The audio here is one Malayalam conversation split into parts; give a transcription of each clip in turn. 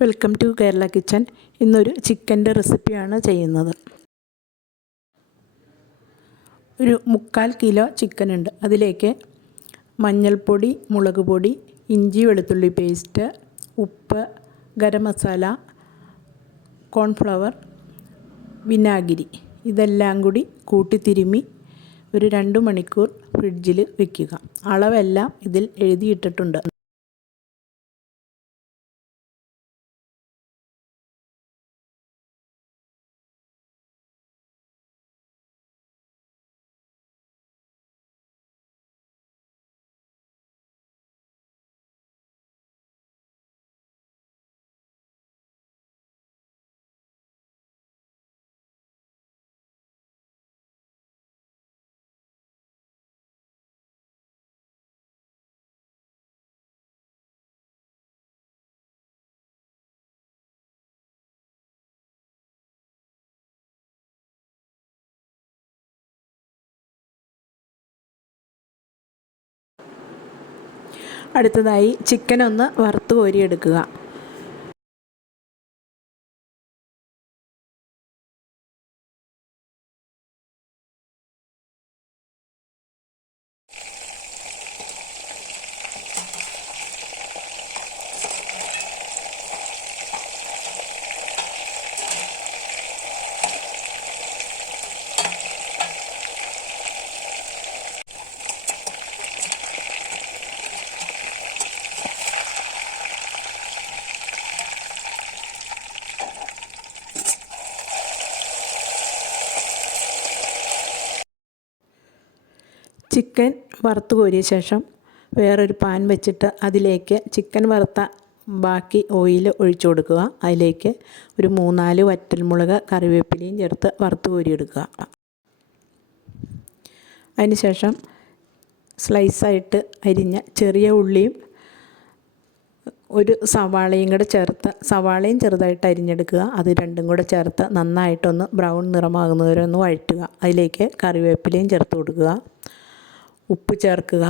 വെൽക്കം ടു കേരള കിച്ചൻ ഇന്നൊരു ചിക്കന്റെ റെസിപ്പിയാണ് ചെയ്യുന്നത്. ഒരു മുക്കാൽ കിലോ ചിക്കൻ ഉണ്ട് അതിലേക്ക് മഞ്ഞൾപ്പൊടി മുളക് പൊടി ഇഞ്ചി വെളുത്തുള്ളി പേസ്റ്റ് ഉപ്പ് ഗരം മസാല കോൺഫ്ലവർ വിനാഗിരി. ഇതെല്ലാം കൂടി കൂട്ടിത്തിരുമി ഒരു രണ്ട് മണിക്കൂർ ഫ്രിഡ്ജിൽ വയ്ക്കുക അളവെല്ലാം ഇതിൽ എഴുതിയിട്ടിട്ടുണ്ട്. അടുത്തതായി ചിക്കൻ ഒന്ന് വറുത്ത് കോരിയെടുക്കുക. ചിക്കൻ വറുത്ത് കോരിയ ശേഷം വേറൊരു പാൻ വെച്ചിട്ട് അതിലേക്ക് ചിക്കൻ വറുത്ത ബാക്കി ഓയിൽ ഒഴിച്ചു കൊടുക്കുക. അതിലേക്ക് ഒരു മൂന്നാൽ വറ്റൽമുളക് കറിവേപ്പിലയും ചേർത്ത് വറുത്ത് കോരിയെടുക്കുക. അതിനുശേഷം സ്ലൈസായിട്ട് അരിഞ്ഞ ചെറിയ ഉള്ളിയും ഒരു സവാളയും കൂടെ ചേർത്ത് സവാളയും ചെറുതായിട്ട് അരിഞ്ഞെടുക്കുക. അത് രണ്ടും കൂടെ ചേർത്ത് നന്നായിട്ടൊന്ന് ബ്രൗൺ നിറമാകുന്നവരെ ഒന്ന് വഴറ്റുക. അതിലേക്ക് കറിവേപ്പിലയും ചേർത്ത് കൊടുക്കുക. ഉപ്പ് ചേർക്കുക.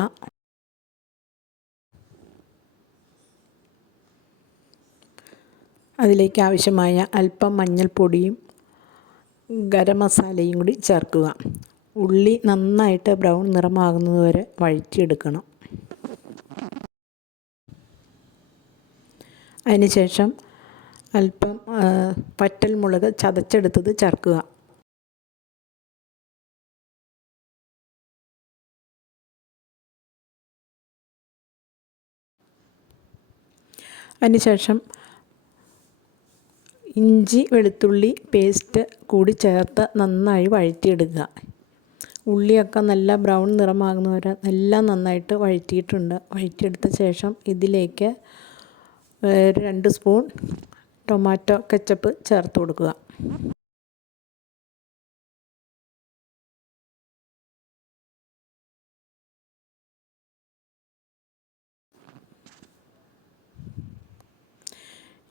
അതിലേക്ക് ആവശ്യമായ അല്പം മഞ്ഞൾപ്പൊടിയും ഗരം മസാലയും കൂടി ചേർക്കുക. ഉള്ളി നന്നായിട്ട് ബ്രൗൺ നിറമാകുന്നതുവരെ വഴറ്റിയെടുക്കണം. അതിനുശേഷം അല്പം പറ്റൽമുളക് ചതച്ചെടുത്തത് ചേർക്കുക. അതിനുശേഷം ഇഞ്ചി വെളുത്തുള്ളി പേസ്റ്റ് കൂടി ചേർത്ത് നന്നായി വഴറ്റിയെടുക്കുക. ഉള്ളിയൊക്കെ നല്ല ബ്രൗൺ നിറമാകുന്നവരെ എല്ലാം നന്നായിട്ട് വഴറ്റിയിട്ടുണ്ട്. വഴറ്റിയെടുത്ത ശേഷം ഇതിലേക്ക് രണ്ട് സ്പൂൺ ടൊമാറ്റോ കെച്ചപ്പ് ചേർത്ത് കൊടുക്കുക.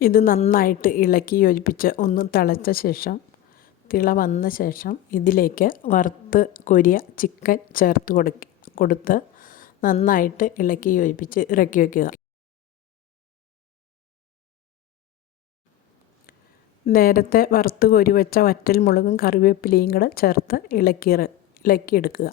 ഇത് നന്നായിട്ട് ഇളക്കി യോജിപ്പിച്ച് ഒന്ന് തിളച്ച ശേഷം തിള വന്ന ശേഷം ഇതിലേക്ക് വറുത്ത് കൊരിയ ചിക്കൻ ചേർത്ത് കൊടുക്ക കൊടുത്ത് നന്നായിട്ട് ഇളക്കി യോജിപ്പിച്ച് ഇറക്കി വയ്ക്കുക നേരത്തെ വറുത്ത് കൊരി വെച്ച വറ്റൽ മുളകും കറിവേപ്പിലയും കൂടെ ചേർത്ത് ഇളക്കി ഇളക്കിയെടുക്കുക